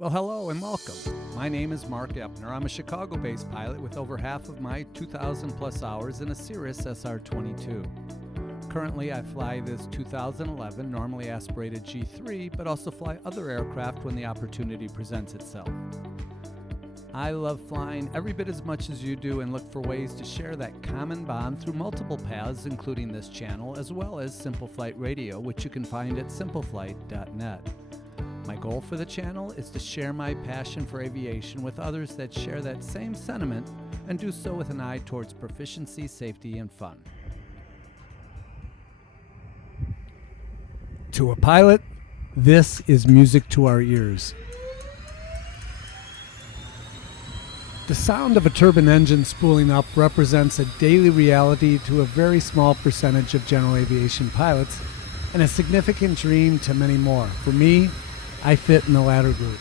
Well, hello and welcome. My name is Mark Epner. I'm a Chicago-based pilot with over half of my 2,000 plus hours in a Cirrus SR-22. Currently, I fly this 2011 normally aspirated G3, but also fly other aircraft when the opportunity presents itself. I love flying every bit as much as you do and look for ways to share that common bond through multiple paths, including this channel, as well as Simple Flight Radio, which you can find at simpleflight.net. My goal for the channel is to share my passion for aviation with others that share that same sentiment and do so with an eye towards proficiency, safety, and fun. To a pilot, this is music to our ears. The sound of a turbine engine spooling up represents a daily reality to a very small percentage of general aviation pilots and a significant dream to many more. For me, I fit in the latter group.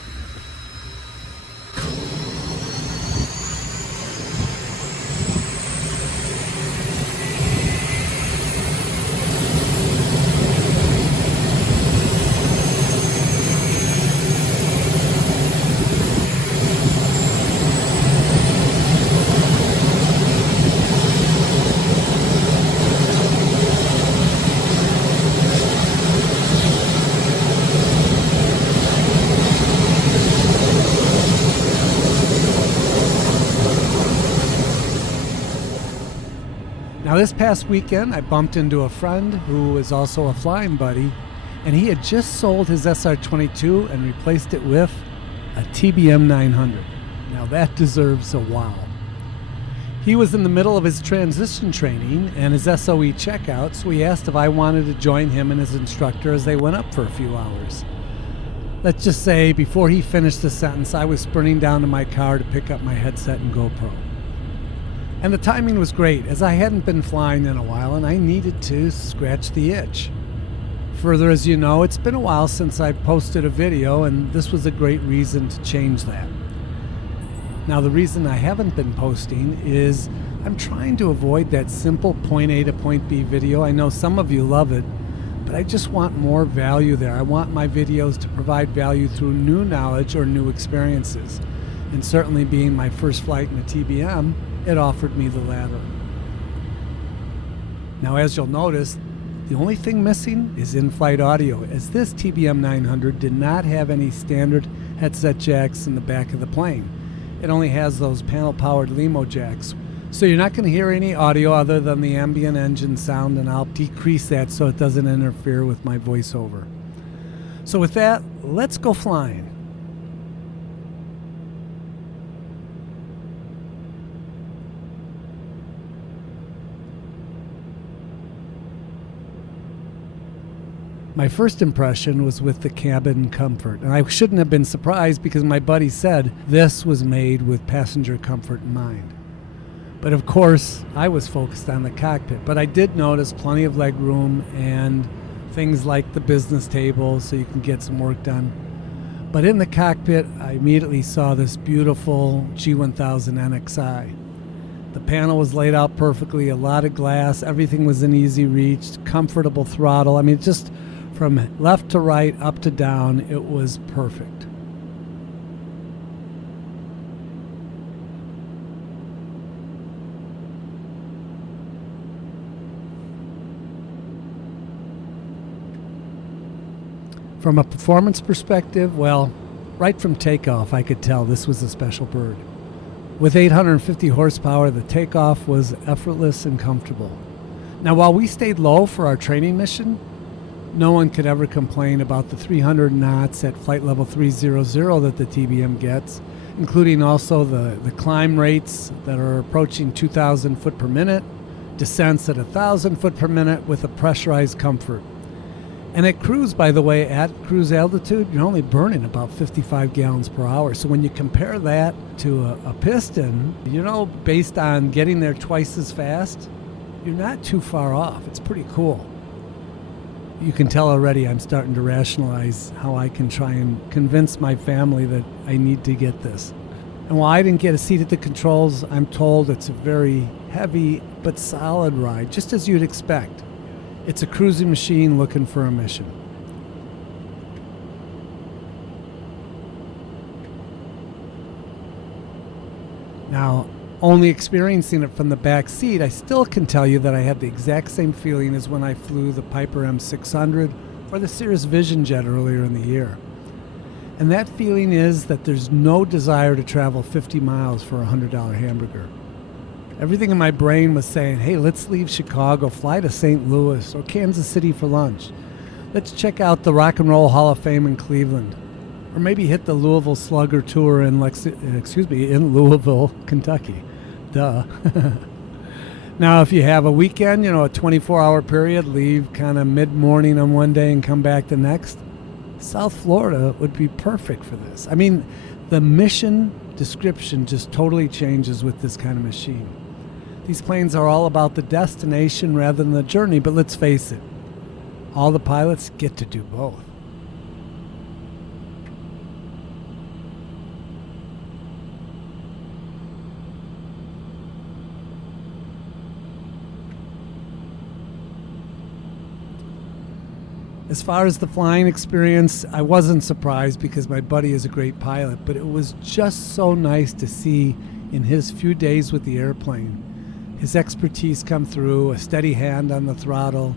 Now, this past weekend, I bumped into a friend who is also a flying buddy, and he had just sold his SR-22 and replaced it with a TBM 900. Now, that deserves a wow. He was in the middle of his transition training and his SOE checkout, so he asked if I wanted to join him and his instructor as they went up for a few hours. Let's just say, before he finished the sentence, I was sprinting down to my car to pick up my headset and GoPro. And the timing was great, as I hadn't been flying in a while and I needed to scratch the itch. Further, as you know, it's been a while since I posted a video, and this was a great reason to change that. Now, the reason I haven't been posting is I'm trying to avoid that simple point A to point B video. I know some of you love it, but I just want more value there. I want my videos to provide value through new knowledge or new experiences. And certainly, being my first flight in a TBM, it offered me the latter. Now, as you'll notice, the only thing missing is in-flight audio, as this TBM 900 did not have any standard headset jacks in the back of the plane. It only has those panel-powered LEMO jacks. So you're not going to hear any audio other than the ambient engine sound, and I'll decrease that so it doesn't interfere with my voiceover. So with that, let's go flying. My first impression was with the cabin comfort, and I shouldn't have been surprised because my buddy said this was made with passenger comfort in mind. But of course, I was focused on the cockpit, but I did notice plenty of leg room and things like the business table so you can get some work done. But in the cockpit, I immediately saw this beautiful G1000 NXI. The panel was laid out perfectly, a lot of glass, everything was in easy reach, comfortable throttle. I mean, just from left to right, up to down, it was perfect. From a performance perspective, well, right from takeoff, I could tell this was a special bird. With 850 horsepower, the takeoff was effortless and comfortable. Now, while we stayed low for our training mission, no one could ever complain about the 300 knots at flight level 300 that the TBM gets, including also the climb rates that are approaching 2,000 foot per minute, descents at 1,000 foot per minute with a pressurized comfort. And at cruise, by the way, at cruise altitude, you're only burning about 55 gallons per hour. So when you compare that to a piston, based on getting there twice as fast, you're not too far off. It's pretty cool. You can tell already I'm starting to rationalize how I can try and convince my family that I need to get this. And while I didn't get a seat at the controls, I'm told it's a very heavy but solid ride, just as you'd expect. It's a cruising machine looking for a mission. Now, only experiencing it from the back seat, I still can tell you that I had the exact same feeling as when I flew the Piper M600 or the Cirrus Vision Jet earlier in the year. And that feeling is that there's no desire to travel 50 miles for a $100 hamburger. Everything in my brain was saying, hey, let's leave Chicago, fly to St. Louis or Kansas City for lunch. Let's check out the Rock and Roll Hall of Fame in Cleveland. Or maybe hit the Louisville Slugger Tour in Louisville, Kentucky. Duh. Now, if you have a weekend, a 24-hour period, leave kind of mid-morning on one day and come back the next, South Florida would be perfect for this. I mean, the mission description just totally changes with this kind of machine. These planes are all about the destination rather than the journey, but let's face it, all the pilots get to do both. As far as the flying experience, I wasn't surprised because my buddy is a great pilot, but it was just so nice to see in his few days with the airplane his expertise come through, a steady hand on the throttle.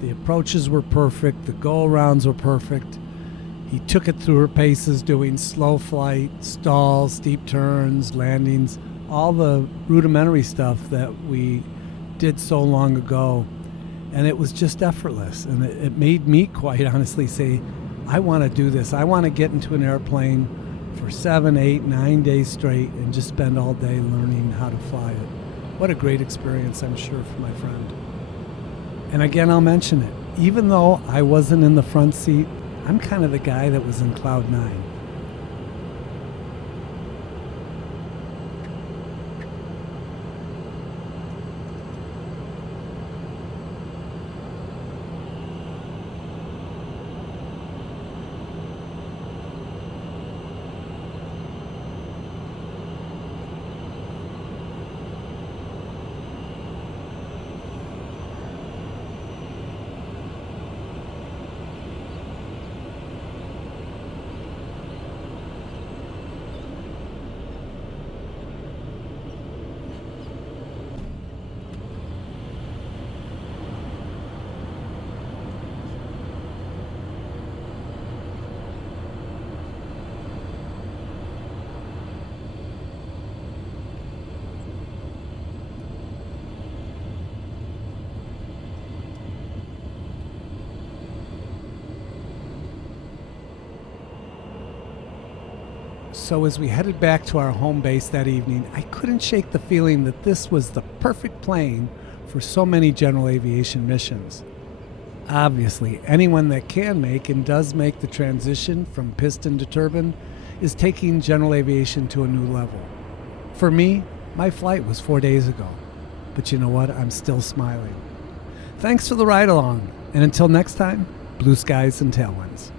The approaches were perfect, the go-arounds were perfect. He took it through her paces, doing slow flight, stalls, steep turns, landings, all the rudimentary stuff that we did so long ago. And it was just effortless. And it made me quite honestly say, I want to do this. I want to get into an airplane for 7, 8, 9 days straight and just spend all day learning how to fly it. What a great experience, I'm sure, for my friend. And again, I'll mention it. Even though I wasn't in the front seat, I'm kind of the guy that was in Cloud 9. So as we headed back to our home base that evening, I couldn't shake the feeling that this was the perfect plane for so many general aviation missions. Obviously, anyone that can make and does make the transition from piston to turbine is taking general aviation to a new level. For me, my flight was 4 days ago. But you know what? I'm still smiling. Thanks for the ride along. And until next time, blue skies and tailwinds.